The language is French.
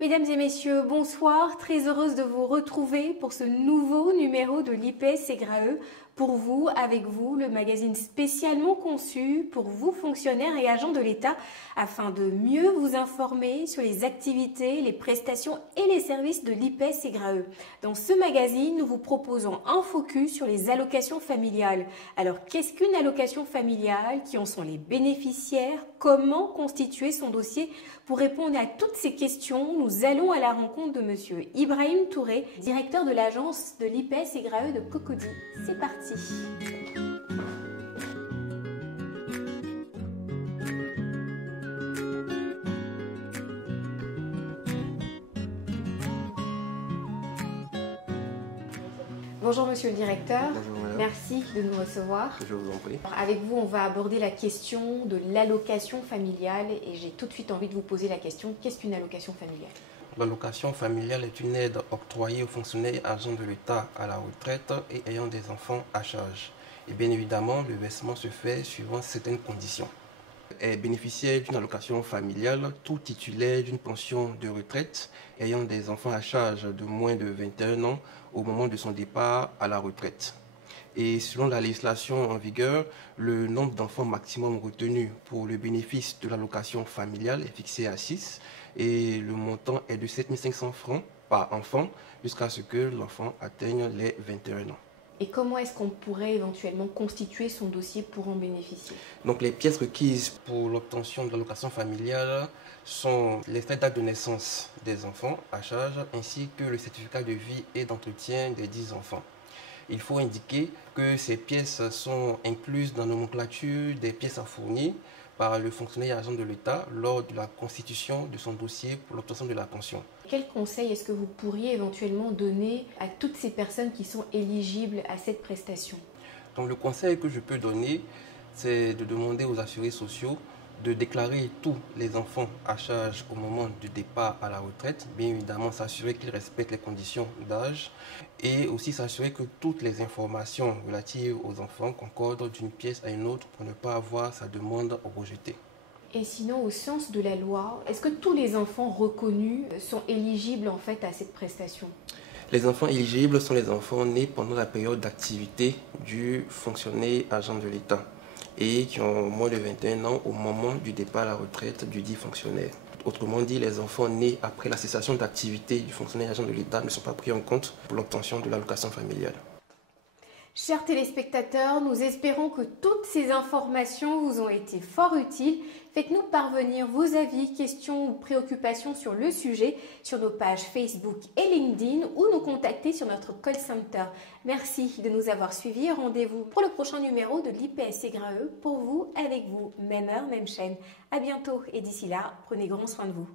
Mesdames et messieurs, bonsoir. Très heureuse de vous retrouver pour ce nouveau numéro de l'IPS-SEGRAE. Pour vous, avec vous, le magazine spécialement conçu pour vous, fonctionnaires et agents de l'État, afin de mieux vous informer sur les activités, les prestations et les services de l'IPS-SEGRAE. Dans ce magazine, nous vous proposons un focus sur les allocations familiales. Alors, qu'est-ce qu'une allocation familiale? Qui en sont les bénéficiaires? Comment constituer son dossier? Pour répondre à toutes ces questions, nous allons à la rencontre de Monsieur Ibrahim Touré, directeur de l'agence de l'IPS-SEGRAE de Cocody. C'est parti. Bonjour Monsieur le Directeur. Bonjour madame. Merci de nous recevoir. Je vous en prie. Alors, avec vous, on va aborder la question de l'allocation familiale et j'ai tout de suite envie de vous poser la question, qu'est-ce qu'une allocation familiale? L'allocation familiale est une aide octroyée aux fonctionnaires agents de l'État à la retraite et ayant des enfants à charge. Et bien évidemment, le versement se fait suivant certaines conditions. Est bénéficiaire d'une allocation familiale tout titulaire d'une pension de retraite ayant des enfants à charge de moins de 21 ans au moment de son départ à la retraite. Et selon la législation en vigueur, le nombre d'enfants maximum retenu pour le bénéfice de l'allocation familiale est fixé à 6 et le montant est de 7 500 francs par enfant jusqu'à ce que l'enfant atteigne les 21 ans. Et comment est-ce qu'on pourrait éventuellement constituer son dossier pour en bénéficier? Donc les pièces requises pour l'obtention de l'allocation familiale sont l'extrait de date de naissance des enfants à charge ainsi que le certificat de vie et d'entretien des 10 enfants. Il faut indiquer que ces pièces sont incluses dans la nomenclature des pièces à fournir par le fonctionnaire agent de l'État lors de la constitution de son dossier pour l'obtention de la pension. Quel conseil est-ce que vous pourriez éventuellement donner à toutes ces personnes qui sont éligibles à cette prestation? Donc le conseil que je peux donner, c'est de demander aux assurés sociaux de déclarer tous les enfants à charge au moment du départ à la retraite, bien évidemment s'assurer qu'ils respectent les conditions d'âge et aussi s'assurer que toutes les informations relatives aux enfants concordent d'une pièce à une autre pour ne pas avoir sa demande rejetée. Et sinon, au sens de la loi, est-ce que tous les enfants reconnus sont éligibles en fait à cette prestation? Les enfants éligibles sont les enfants nés pendant la période d'activité du fonctionnaire agent de l'État et qui ont moins de 21 ans au moment du départ à la retraite du dit fonctionnaire. Autrement dit, les enfants nés après la cessation d'activité du fonctionnaire agent de l'État ne sont pas pris en compte pour l'obtention de l'allocation familiale. Chers téléspectateurs, nous espérons que toutes ces informations vous ont été fort utiles. Faites-nous parvenir vos avis, questions ou préoccupations sur le sujet sur nos pages Facebook et LinkedIn ou nous contacter sur notre call center. Merci de nous avoir suivis. Rendez-vous pour le prochain numéro de l'IPS-SEGRAE pour vous, avec vous, même heure, même chaîne. À bientôt et d'ici là, prenez grand soin de vous.